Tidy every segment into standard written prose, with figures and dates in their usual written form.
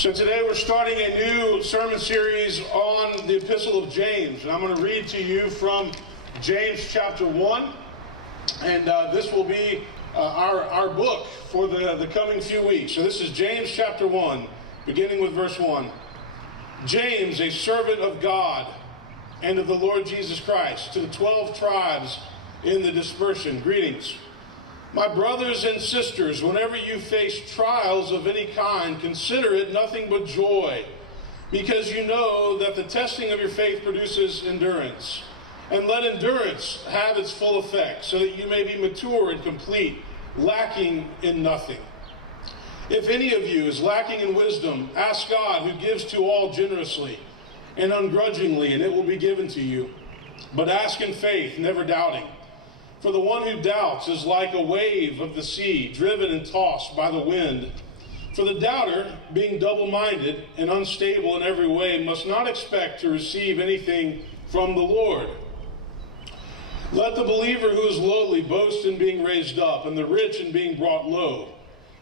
So today we're starting a new sermon series on the Epistle of James. And I'm going to read to you from James chapter 1. And this will be our book for the coming few weeks. So this is James chapter 1, beginning with verse 1. James, a servant of God and of the Lord Jesus Christ, to the 12 tribes in the dispersion, greetings. My brothers and sisters, whenever you face trials of any kind, consider it nothing but joy, because you know that the testing of your faith produces endurance. And let endurance have its full effect, so that you may be mature and complete, lacking in nothing. If any of you is lacking in wisdom, ask God, who gives to all generously and ungrudgingly, and it will be given to you. But ask in faith, never doubting. For the one who doubts is like a wave of the sea, driven and tossed by the wind. For the doubter, being double-minded and unstable in every way, must not expect to receive anything from the Lord. Let the believer who is lowly boast in being raised up, and the rich in being brought low,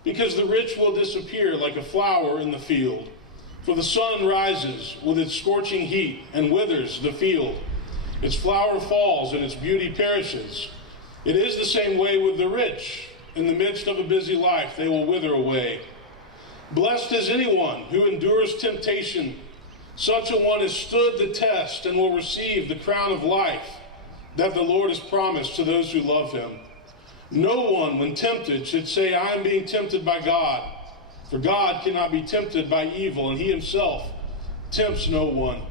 because the rich will disappear like a flower in the field. For the sun rises with its scorching heat and withers the field. Its flower falls and its beauty perishes. It is the same way with the rich. In the midst of a busy life, they will wither away. Blessed is anyone who endures temptation. Such a one has stood the test and will receive the crown of life that the Lord has promised to those who love him. No one, when tempted, should say, I am being tempted by God. For God cannot be tempted by evil, and he himself tempts no one.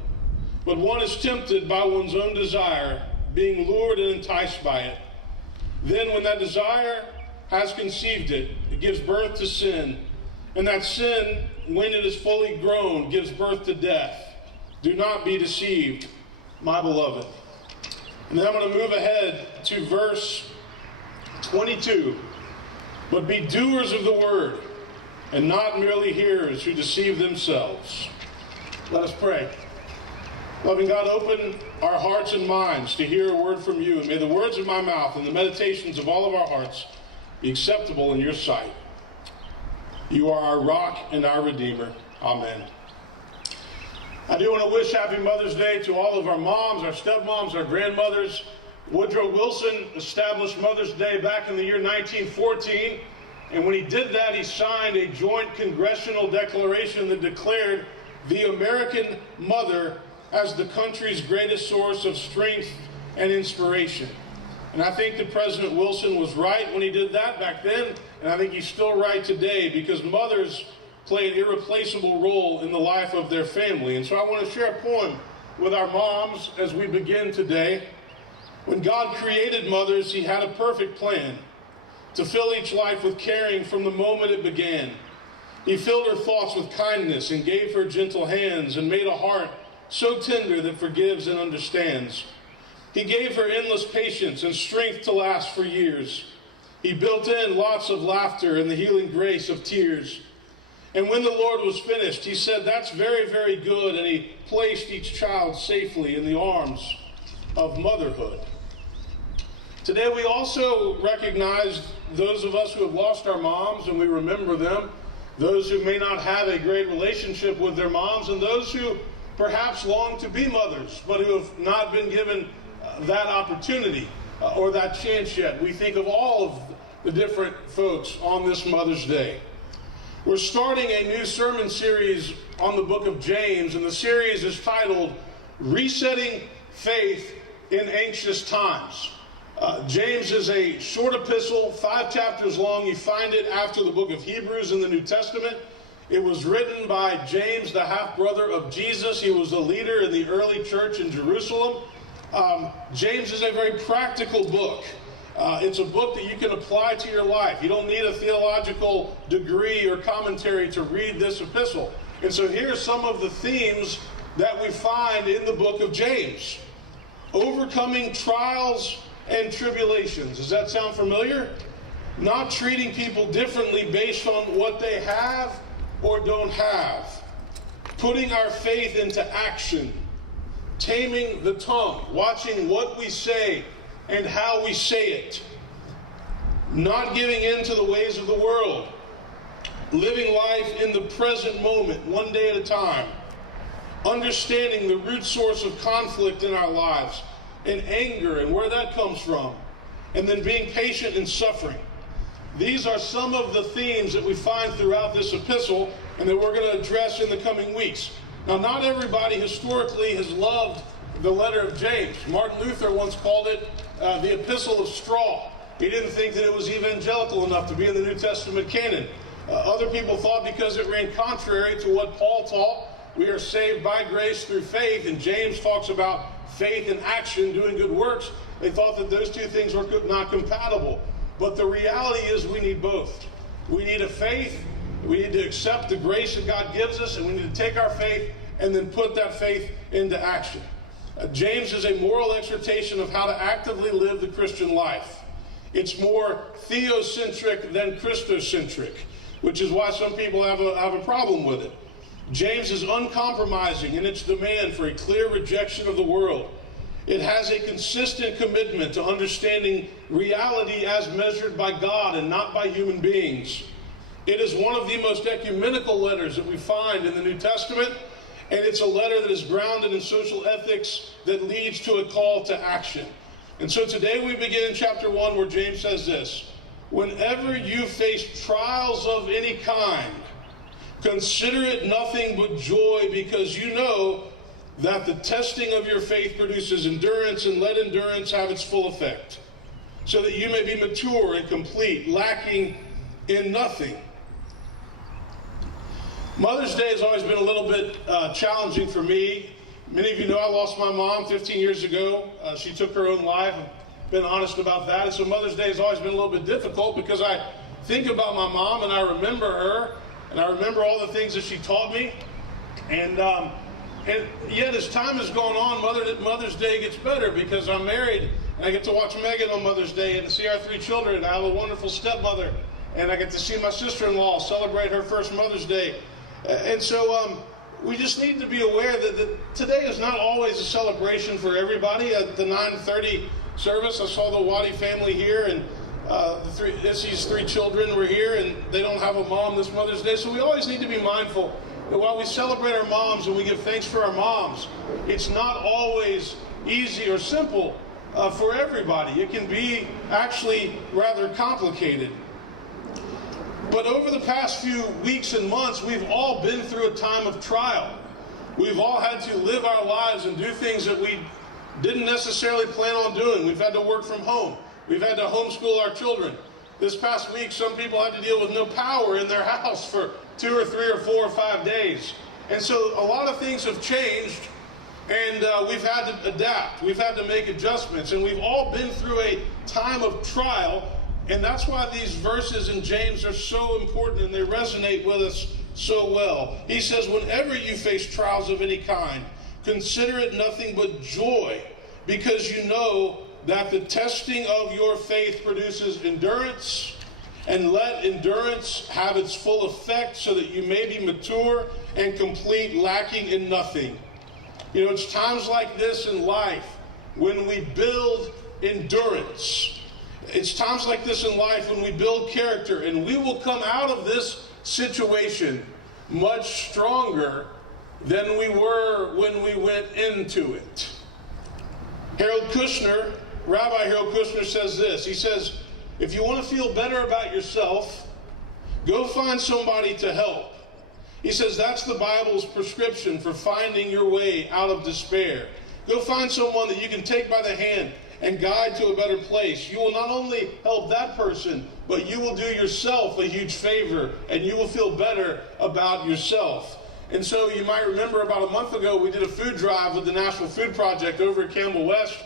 But one is tempted by one's own desire, being lured and enticed by it. Then when that desire has conceived it, it gives birth to sin. And that sin, when it is fully grown, gives birth to death. Do not be deceived, my beloved. And then I'm going to move ahead to verse 22. But be doers of the word, and not merely hearers who deceive themselves. Let us pray. Loving God, open our hearts and minds to hear a word from you, and may the words of my mouth and the meditations of all of our hearts be acceptable in your sight. You are our rock and our Redeemer. Amen. I do want to wish Happy Mother's Day to all of our moms, our stepmoms, our grandmothers. Woodrow Wilson established Mother's Day back in the year 1914, and when he did that, he signed a joint congressional declaration that declared the American mother as the country's greatest source of strength and inspiration. And I think that President Wilson was right when he did that back then, and I think he's still right today, because mothers play an irreplaceable role in the life of their family. And so I want to share a poem with our moms as we begin today. When God created mothers, he had a perfect plan to fill each life with caring from the moment it began. He filled her thoughts with kindness and gave her gentle hands and made a heart so tender that forgives and understands. He gave her endless patience and strength to last for years. He built in lots of laughter and the healing grace of tears. And when the Lord was finished, he said, that's very, very good. And he placed each child safely in the arms of motherhood. Today we also recognize those of us who have lost our moms, and we remember them. Those who may not have a great relationship with their moms, and those who perhaps long to be mothers, but who have not been given that opportunity or that chance yet. We think of all of the different folks on this Mother's Day. We're starting a new sermon series on the book of James, and the series is titled, Resetting Faith in Anxious Times. James is a short epistle, 5 chapters long. You find it after the book of Hebrews in the New Testament. It was written by James, the half-brother of Jesus. He was a leader in the early church in Jerusalem. James is a very practical book. It's a book that you can apply to your life. You don't need a theological degree or commentary to read this epistle. And so here's some of the themes that we find in the book of James. Overcoming trials and tribulations. Does that sound familiar? Not treating people differently based on what they have or don't have. Putting our faith into action. Taming the tongue. Watching what we say and how we say it. Not giving in to the ways of the world. living life in the present moment, one day at a time, understanding the root source of conflict in our lives, and anger and where that comes from, and then being patient in suffering. These are some of the themes that we find throughout this epistle and that we're going to address in the coming weeks. Now, not everybody historically has loved the letter of James. Martin Luther once called it the epistle of straw. He didn't think that it was evangelical enough to be in the New Testament canon. Other people thought because it ran contrary to what Paul taught, we are saved by grace through faith, and James talks about faith and action, doing good works. They thought that those two things were not compatible. But the reality is we need both. We need a faith. We need to accept the grace that God gives us, and we need to take our faith and then put that faith into action. James is a moral exhortation of how to actively live the Christian life. It's more theocentric than Christocentric, which is why some people have a problem with it. James is uncompromising in its demand for a clear rejection of the world. It has a consistent commitment to understanding reality as measured by God and not by human beings. It is one of the most ecumenical letters that we find in the New Testament, and it's a letter that is grounded in social ethics that leads to a call to action. And so today we begin in chapter 1 where James says this: whenever you face trials of any kind, consider it nothing but joy, because you know that the testing of your faith produces endurance, and let endurance have its full effect, so that you may be mature and complete, lacking in nothing. Mother's Day has always been a little bit challenging for me. Many of you know I lost my mom 15 years ago. She took her own life. I've been honest about that. And so Mother's Day has always been a little bit difficult because I think about my mom and I remember her, and I remember all the things that she taught me. And yet as time has gone on, Mother's Day gets better because I'm married and I get to watch Megan on Mother's Day and to see our 3 children. And I have a wonderful stepmother, and I get to see my sister-in-law celebrate her first Mother's Day. And so we just need to be aware that today is not always a celebration for everybody. At the 9:30 service, I saw the Waddy family here, and Issy's 3 children were here, and they don't have a mom this Mother's Day. So we always need to be mindful that while we celebrate our moms and we give thanks for our moms, it's not always easy or simple for everybody. It can be actually rather complicated. But over the past few weeks and months, we've all been through a time of trial. We've all had to live our lives and do things that we didn't necessarily plan on doing. We've had to work from home. We've had to homeschool our children. This past week, some people had to deal with no power in their house for 2 or 3 or 4 or 5 days. And so a lot of things have changed, and we've had to adapt. We've had to make adjustments, and we've all been through a time of trial. And that's why these verses in James are so important and they resonate with us so well. He says, whenever you face trials of any kind, consider it nothing but joy, because you know that the testing of your faith produces endurance, and let endurance have its full effect, so that you may be mature and complete, lacking in nothing. You know, it's times like this in life when we build endurance. It's times like this in life when we build character, and we will come out of this situation much stronger than we were when we went into it. Rabbi Harold Kushner says this. He says, if you want to feel better about yourself, go find somebody to help. He says that's the Bible's prescription for finding your way out of despair. Go find someone that you can take by the hand and guide to a better place. You will not only help that person, but you will do yourself a huge favor, and you will feel better about yourself. And so you might remember about a month ago, we did a food drive with the Nashville Food Project over at Campbell West.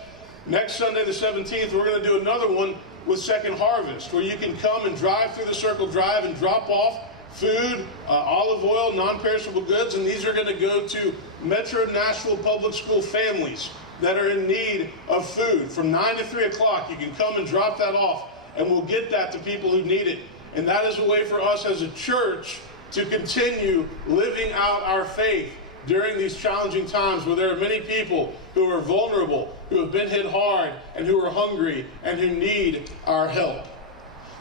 Next Sunday, the 17th, we're going to do another one with Second Harvest, where you can come and drive through the Circle Drive and drop off food, olive oil, non-perishable goods, and these are going to go to Metro Nashville Public School families that are in need of food. From 9 to 3 o'clock, you can come and drop that off, and we'll get that to people who need it. And that is a way for us as a church to continue living out our faith during these challenging times where there are many people who are vulnerable, who have been hit hard, and who are hungry, and who need our help.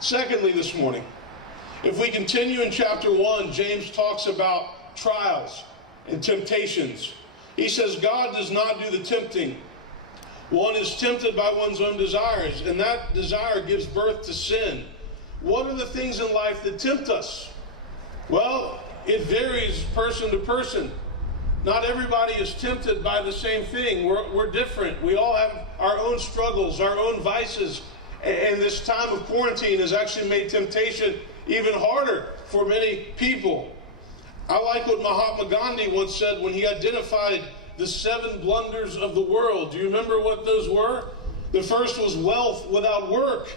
Secondly, this morning, If we continue in chapter 1, James talks about trials and temptations. He says God does not do the tempting. One is tempted by one's own desires, and that desire gives birth to sin. What are the things in life that tempt us? Well, it varies person to person. Not everybody is tempted by the same thing. We're different. We all have our own struggles, our own vices. And this time of quarantine has actually made temptation even harder for many people. I like what Mahatma Gandhi once said when he identified the 7 blunders of the world. Do you remember what those were? The first was wealth without work.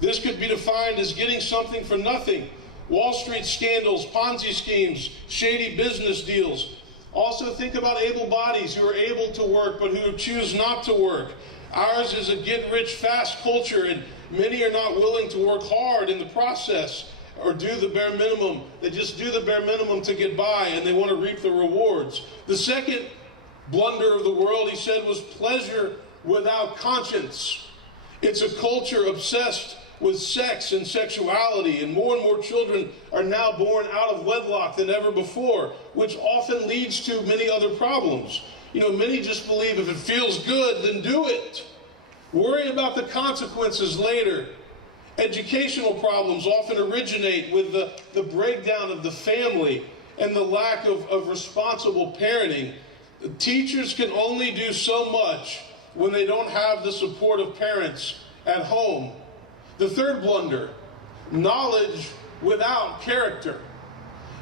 This could be defined as getting something for nothing. Wall Street scandals, Ponzi schemes, shady business deals. Also think about able bodies who are able to work but who choose not to work. Ours is a get-rich-fast culture, and many are not willing to work hard in the process or do the bare minimum. They just do the bare minimum to get by, and they want to reap the rewards. The second blunder of the world, he said, was pleasure without conscience. It's a culture obsessed with sex and sexuality, and more children are now born out of wedlock than ever before, which often leads to many other problems. Many just believe if it feels good, then do it. Worry about the consequences later. Educational problems often originate with the breakdown of the family and the lack of responsible parenting. Teachers can only do so much when they don't have the support of parents at home. The third blunder, knowledge without character.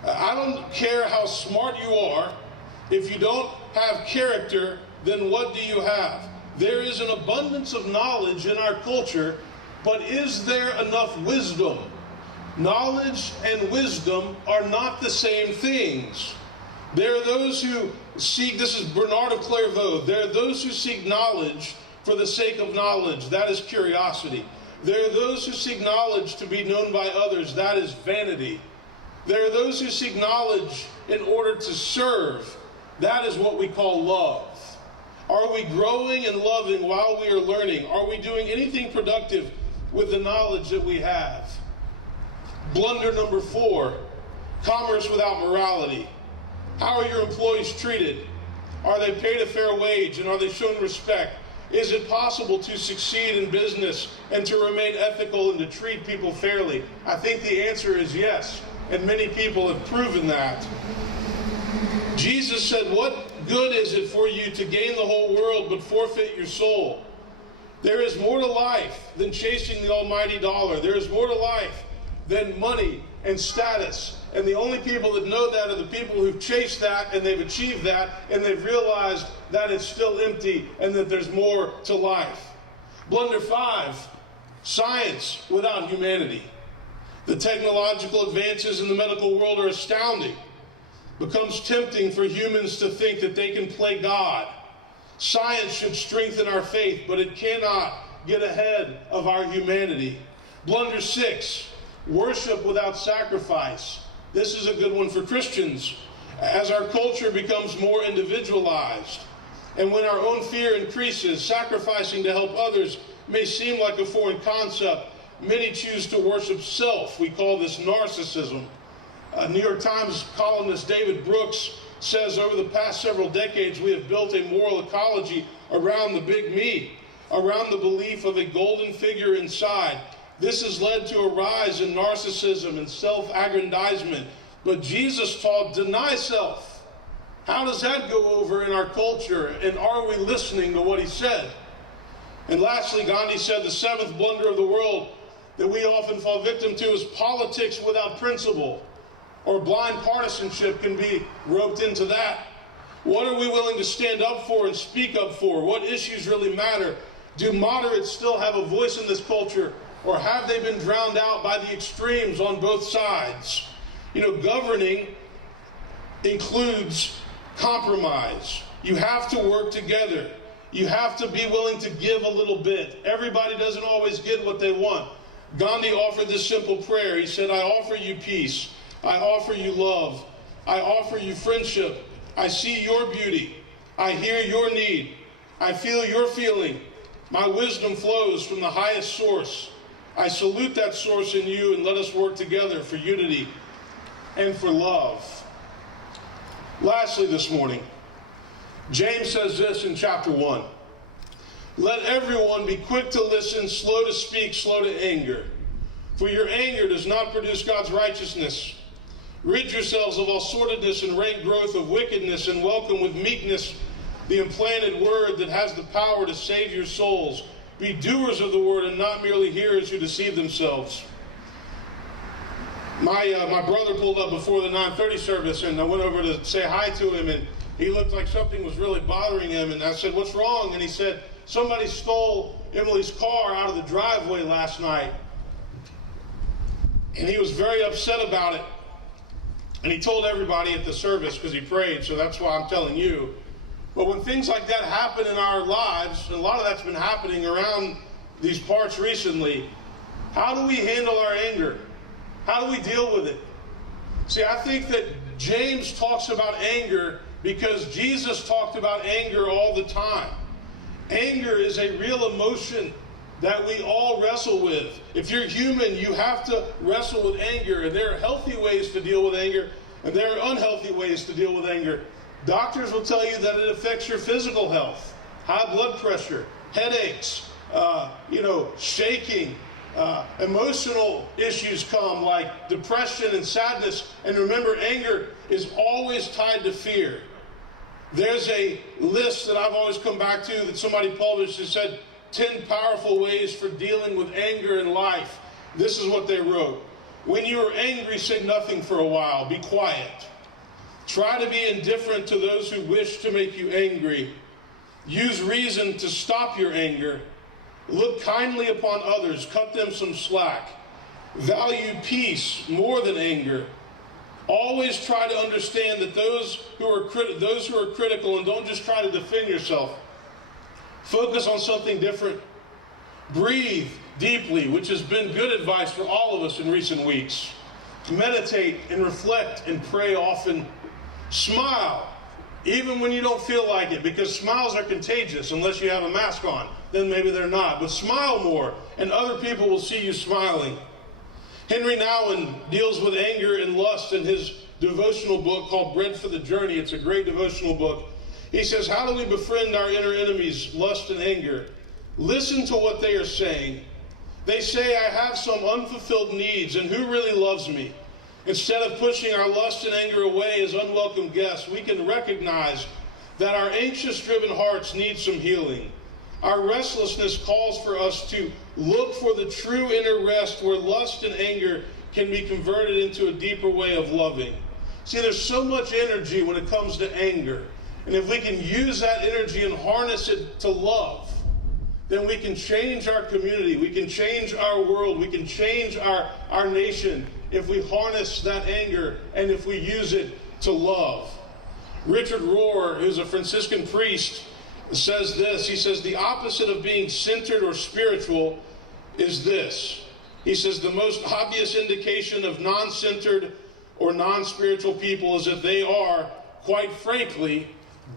I don't care how smart you are. If you don't have character, then what do you have? There is an abundance of knowledge in our culture, but is there enough wisdom? Knowledge and wisdom are not the same things. There are those who seek, this is Bernard of Clairvaux, there are those who seek knowledge for the sake of knowledge. That is curiosity. There are those who seek knowledge to be known by others. That is vanity. There are those who seek knowledge in order to serve. That is what we call love. Are we growing and loving while we are learning? Are we doing anything productive with the knowledge that we have? Blunder number 4, commerce without morality. How are your employees treated? Are they paid a fair wage, and are they shown respect? Is it possible to succeed in business and to remain ethical and to treat people fairly? I think the answer is yes, and many people have proven that. Jesus said, what good is it for you to gain the whole world but forfeit your soul? There is more to life than chasing the almighty dollar. There is more to life than money and status. And the only people that know that are the people who've chased that and they've achieved that and they've realized that it's still empty and that there's more to life. Blunder 5, science without humanity. The technological advances in the medical world are astounding. It becomes tempting for humans to think that they can play God. Science should strengthen our faith, but it cannot get ahead of our humanity. Blunder 6, worship without sacrifice. This is a good one for Christians. As our culture becomes more individualized, and when our own fear increases, sacrificing to help others may seem like a foreign concept. Many choose to worship self. We call this narcissism. New York Times columnist David Brooks says over the past several decades we have built a moral ecology around the big me, around the belief of a golden figure inside. This has led to a rise in narcissism and self-aggrandizement. But Jesus taught, deny self. How does that go over in our culture? And are we listening to what he said? And lastly, Gandhi said the 7th blunder of the world that we often fall victim to is politics without principle, or blind partisanship can be roped into that. What are we willing to stand up for and speak up for? What issues really matter? Do moderates still have a voice in this culture, or have they been drowned out by the extremes on both sides? Governing includes compromise. You have to work together. You have to be willing to give a little bit. Everybody doesn't always get what they want. Gandhi offered this simple prayer. He said, I offer you peace. I offer you love. I offer you friendship. I see your beauty. I hear your need. I feel your feeling. My wisdom flows from the highest source. I salute that source in you, and let us work together for unity and for love. Lastly this morning, James says this in chapter 1. Let everyone be quick to listen, slow to speak, slow to anger. For your anger does not produce God's righteousness. Rid yourselves of all sordidness and rank growth of wickedness, and welcome with meekness the implanted word that has the power to save your souls. Be doers of the word and not merely hearers who deceive themselves. My brother pulled up before the 9:30 service, and I went over to say hi to him, and he looked like something was really bothering him. And I said, "What's wrong?" And he said, "Somebody stole Emily's car out of the driveway last night." And he was very upset about it. And he told everybody at the service because he prayed, so that's why I'm telling you. But when things like that happen in our lives, and a lot of that's been happening around these parts recently, how do we handle our anger? How do we deal with it? See, I think that James talks about anger because Jesus talked about anger all the time. Anger is a real emotion that we all wrestle with. If you're human, you have to wrestle with anger. And there are healthy ways to deal with anger, and there are unhealthy ways to deal with anger. Doctors will tell you that it affects your physical health, high blood pressure, headaches, shaking. Emotional issues come like depression and sadness. And remember, anger is always tied to fear. There's a list that I've always come back to that somebody published that said 10 powerful ways for dealing with anger in life. This is what they wrote. When you are angry, say nothing for a while. Be quiet. Try to be indifferent to those who wish to make you angry. Use reason to stop your anger. Look kindly upon others. Cut them some slack. Value peace more than anger. Always try to understand that those who are critical, and don't just try to defend yourself. Focus on something different. Breathe deeply, which has been good advice for all of us in recent weeks. Meditate and reflect and pray often. Smile, even when you don't feel like it, because smiles are contagious unless you have a mask on. Then maybe they're not. But smile more, and other people will see you smiling. Henry Nouwen deals with anger and lust in his devotional book called Bread for the Journey. It's a great devotional book. He says, how do we befriend our inner enemies, lust and anger? Listen to what they are saying. They say, I have some unfulfilled needs, and who really loves me? Instead of pushing our lust and anger away as unwelcome guests, we can recognize that our anxious-driven hearts need some healing. Our restlessness calls for us to look for the true inner rest where lust and anger can be converted into a deeper way of loving. See, there's so much energy when it comes to anger. And if we can use that energy and harness it to love, then we can change our community, we can change our world, we can change our nation if we harness that anger and if we use it to love. Richard Rohr, who's a Franciscan priest, says this. He says, the opposite of being centered or spiritual is this. He says, the most obvious indication of non-centered or non-spiritual people is that they are, quite frankly,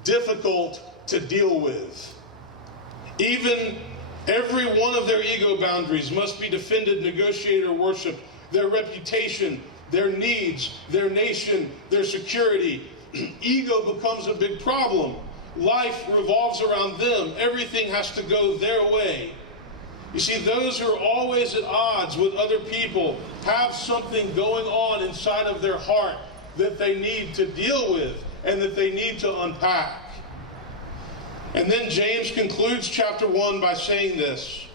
difficult to deal with. Even every one of their ego boundaries must be defended, negotiated, or worshipped. Their reputation, their needs, their nation, their security. Ego becomes a big problem. Life revolves around them. Everything has to go their way. You see, those who are always at odds with other people have something going on inside of their heart that they need to deal with and that they need to unpack. And then James concludes chapter 1 by saying this.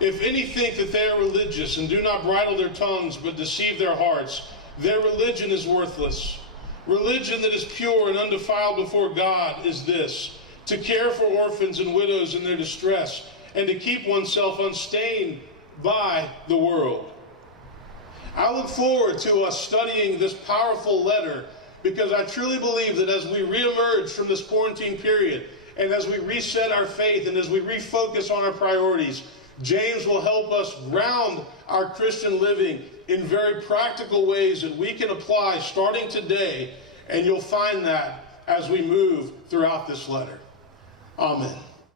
If any think that they are religious and do not bridle their tongues but deceive their hearts, their religion is worthless. Religion that is pure and undefiled before God is this, to care for orphans and widows in their distress, and to keep oneself unstained by the world. I look forward to us studying this powerful letter because I truly believe that as we reemerge from this quarantine period and as we reset our faith and as we refocus on our priorities, James will help us ground our Christian living in very practical ways that we can apply starting today, and you'll find that as we move throughout this letter. Amen.